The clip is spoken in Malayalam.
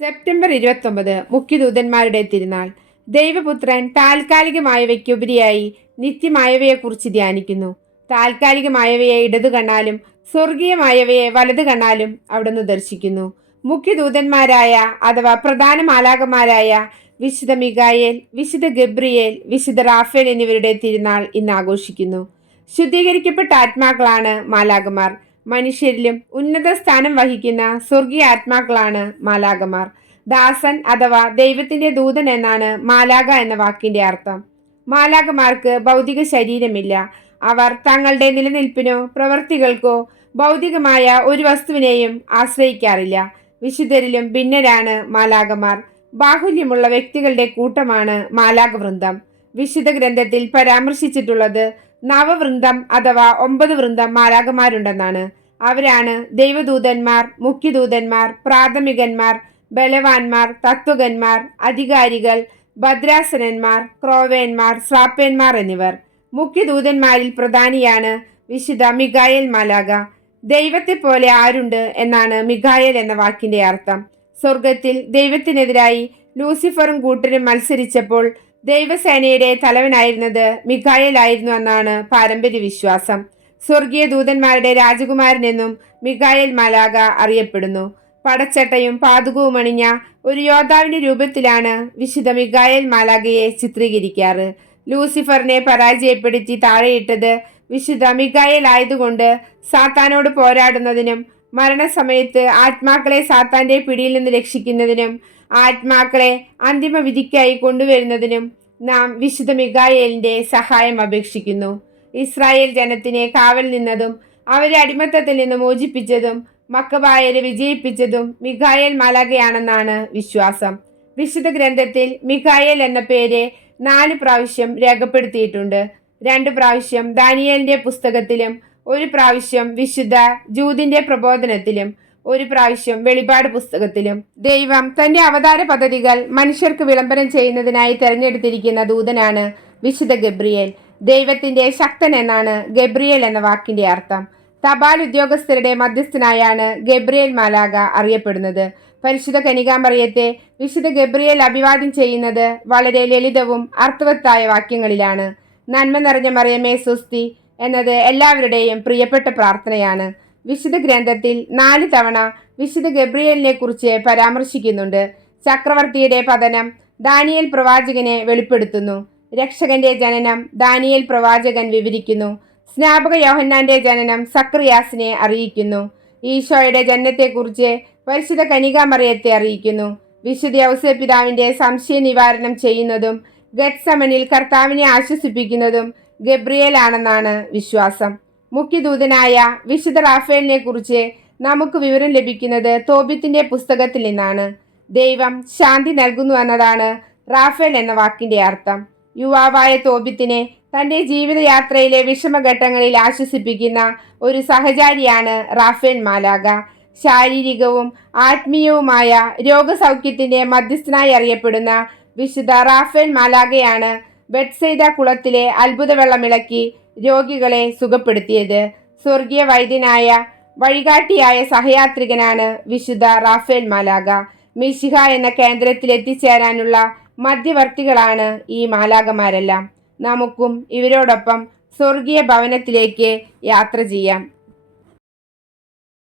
സെപ്റ്റംബർ ഇരുപത്തൊമ്പത് മുഖ്യദൂതന്മാരുടെ തിരുനാൾ. ദൈവപുത്രൻ താൽക്കാലികമായവയ്ക്കുപരിയായി നിത്യമായവയെക്കുറിച്ച് ധ്യാനിക്കുന്നു. താൽക്കാലികമായവയെ ഇടതു കണ്ണാലും സ്വർഗീയമായവയെ വലതു കണ്ണാലും അവിടുന്ന് ദർശിക്കുന്നു. മുഖ്യദൂതന്മാരായ അഥവാ പ്രധാന മാലാകന്മാരായ വിശുദ്ധ മികായേൽ വിശുദ്ധ ഗബ്രിയേൽ വിശുദ്ധ റാഫേൽ എന്നിവരുടെ തിരുനാൾ ഇന്ന് ആഘോഷിക്കുന്നു ശുദ്ധീകരിക്കപ്പെട്ട ആത്മാക്കളാണ് മാലാകമാർ മനുഷ്യരിലും ഉന്നത സ്ഥാനം വഹിക്കുന്ന സ്വർഗീയ ആത്മാക്കളാണ് മാലാകമാർ ദാസൻ അഥവാ ദൈവത്തിന്റെ ദൂതൻ എന്നാണ് മാലാക എന്ന വാക്കിന്റെ അർത്ഥം. മാലാകമാർക്ക് ഭൗതിക ശരീരമില്ല. അവർ തങ്ങളുടെ നിലനിൽപ്പിനോ പ്രവൃത്തികൾക്കോ ഭൗതികമായ ഒരു വസ്തുവിനെയും ആശ്രയിക്കാറില്ല. വിശുദ്ധരിലും ഭിന്നരാണ് മാലാകമാർ ബാഹുല്യമുള്ള വ്യക്തികളുടെ കൂട്ടമാണ് മാലാക വൃന്ദം വിശുദ്ധ ഗ്രന്ഥത്തിൽ പരാമർശിച്ചിട്ടുള്ളത് നവവൃന്ദം അഥവാ ഒമ്പത് വൃന്ദം മാലാകമാരുണ്ടെന്നാണ് അവരാണ് ദൈവദൂതന്മാർ മുഖ്യദൂതന്മാർ പ്രാഥമികന്മാർ ബലവാന്മാർ തത്വകന്മാർ അധികാരികൾ ഭദ്രാസനന്മാർ ക്രോവേന്മാർ സ്രാപ്പേന്മാർ എന്നിവർ. മുഖ്യദൂതന്മാരിൽ പ്രധാനിയാണ് വിശുദ്ധ മിഗായൽ മാലാക ദൈവത്തെ പോലെ ആരുണ്ട് എന്നാണ് മിഗായൽ എന്ന വാക്കിന്റെ അർത്ഥം. സ്വർഗത്തിൽ ദൈവത്തിനെതിരായി ലൂസിഫറും കൂട്ടരും മത്സരിച്ചപ്പോൾ ദൈവസേനയുടെ തലവനായിരുന്നത് മിഖായേൽ ആയിരുന്നു എന്നാണ് പാരമ്പര്യ വിശ്വാസം. സ്വർഗീയ ദൂതന്മാരുടെ രാജകുമാരനെന്നും മിഖായേൽ മാലാക അറിയപ്പെടുന്നു. പടച്ചട്ടയും പാതുകവും അണിഞ്ഞ ഒരു യോദ്ധാവിന്റെ രൂപത്തിലാണ് വിശുദ്ധ മിഖായേൽ മാലാഗയെ ചിത്രീകരിക്കാറ്. ലൂസിഫറിനെ പരാജയപ്പെടുത്തി താഴെയിട്ടത് വിശുദ്ധ മിഖായേൽ ആയതുകൊണ്ട് സാത്താനോട് പോരാടുന്നതിനും മരണസമയത്ത് ആത്മാക്കളെ സാത്താന്റെ പിടിയിൽ നിന്ന് രക്ഷിക്കുന്നതിനും ആത്മാക്കളെ അന്തിമവിധിക്കായി കൊണ്ടുവരുന്നതിനും നാം വിശുദ്ധ മിഗായേലിന്റെ സഹായം അപേക്ഷിക്കുന്നു. ഇസ്രായേൽ ജനത്തിനെ കാവൽ നിന്നതും അവരെ അടിമത്തത്തിൽ നിന്ന് മോചിപ്പിച്ചതും മക്കബായരെ വിജയിപ്പിച്ചതും മിഖായേൽ മാലാകയാണെന്നാണ് വിശ്വാസം. വിശുദ്ധ ഗ്രന്ഥത്തിൽ മിഖായേൽ എന്ന പേര് നാല് പ്രാവശ്യം രേഖപ്പെടുത്തിയിട്ടുണ്ട്. രണ്ട് പ്രാവശ്യം ദാനിയലിന്റെ പുസ്തകത്തിലും ഒരു പ്രാവശ്യം വിശുദ്ധ ജൂതിന്റെ പ്രബോധനത്തിലും ഒരു പ്രാവശ്യം വെളിപാട് പുസ്തകത്തിലും ദൈവം തന്റെ അവതാര പദ്ധതികൾ മനുഷ്യർക്ക് വിളംബരം ചെയ്യുന്നതിനായി തെരഞ്ഞെടുത്തിരിക്കുന്ന ദൂതനാണ് വിശുദ്ധ ഗബ്രിയേൽ. ദൈവത്തിന്റെ ശക്തൻ എന്നാണ് ഗബ്രിയേൽ എന്ന വാക്കിന്റെ അർത്ഥം. തപാൽ ഉദ്യോഗസ്ഥരുടെ മധ്യസ്ഥനായാണ് ഗബ്രിയേൽ മാലാഗ അറിയപ്പെടുന്നത്. പരിശുദ്ധ കനികാമറിയത്തെ വിശുദ്ധ ഗബ്രിയേൽ അഭിവാദ്യം ചെയ്യുന്നത് വളരെ ലളിതവും അർത്ഥവത്തായ വാക്യങ്ങളിലാണ്. നന്മ നിറഞ്ഞ മറിയമേ സുസ്തി എന്നത് എല്ലാവരുടെയും പ്രിയപ്പെട്ട പ്രാർത്ഥനയാണ്. വിശുദ്ധ ഗ്രന്ഥത്തിൽ നാല് തവണ വിശുദ്ധ ഗബ്രിയലിനെ കുറിച്ച് പരാമർശിക്കുന്നുണ്ട്. ചക്രവർത്തിയുടെ പതനം ദാനിയൽ പ്രവാചകനെ വെളിപ്പെടുത്തുന്നു. രക്ഷകന്റെ ജനനം ദാനിയൽ പ്രവാചകൻ വിവരിക്കുന്നു. സ്നാപക യോഹന്നാന്റെ ജനനം സക്രിയാസിനെ അറിയിക്കുന്നു. ഈശോയുടെ ജനനത്തെക്കുറിച്ച് പരിശുദ്ധ കനികാമറിയത്തെ അറിയിക്കുന്നു. വിശുദ്ധ ഔസേ പിതാവിന്റെ സംശയ നിവാരണം ചെയ്യുന്നതും ഗഡ്സമനിൽ കർത്താവിനെ ആശ്വസിപ്പിക്കുന്നതും ഗബ്രിയേലാണെന്നാണ് വിശ്വാസം. മുഖ്യദൂതനായ വിശുദ്ധ റാഫേലിനെ കുറിച്ച് നമുക്ക് വിവരം ലഭിക്കുന്നത് തോബിത്തിന്റെ പുസ്തകത്തിൽ നിന്നാണ്. ദൈവം ശാന്തി നൽകുന്നു എന്നതാണ് റാഫേൽ എന്ന വാക്കിന്റെ അർത്ഥം. യുവാവായ തോബിത്തിനെ തന്റെ ജീവിതയാത്രയിലെ വിഷമഘട്ടങ്ങളിൽ ആശ്വസിപ്പിക്കുന്ന ഒരു സഹചാരിയാണ് റാഫേൽ മാലാഗ. ശാരീരികവും ആത്മീയവുമായ രോഗസൗഖ്യത്തിന്റെ മധ്യസ്ഥനായി അറിയപ്പെടുന്ന വിശുദ്ധ റാഫേൽ മാലാഗയാണ് ബെഡ്സൈദ കുളത്തിലെ അത്ഭുത വെള്ളമിളക്കി രോഗികളെ സുഖപ്പെടുത്തിയത്. സ്വർഗീയ വൈദ്യനായ വഴികാട്ടിയായ സഹയാത്രികനാണ് വിശുദ്ധ റാഫേൽ മാലാഗ. മിശിഹ എന്ന കേന്ദ്രത്തിൽ എത്തിച്ചേരാനുള്ള മധ്യവർത്തികളാണ് ഈ മാലാകമാരെല്ലാം നമുക്കും ഇവരോടൊപ്പം സ്വർഗീയ ഭവനത്തിലേക്ക് യാത്ര ചെയ്യാം.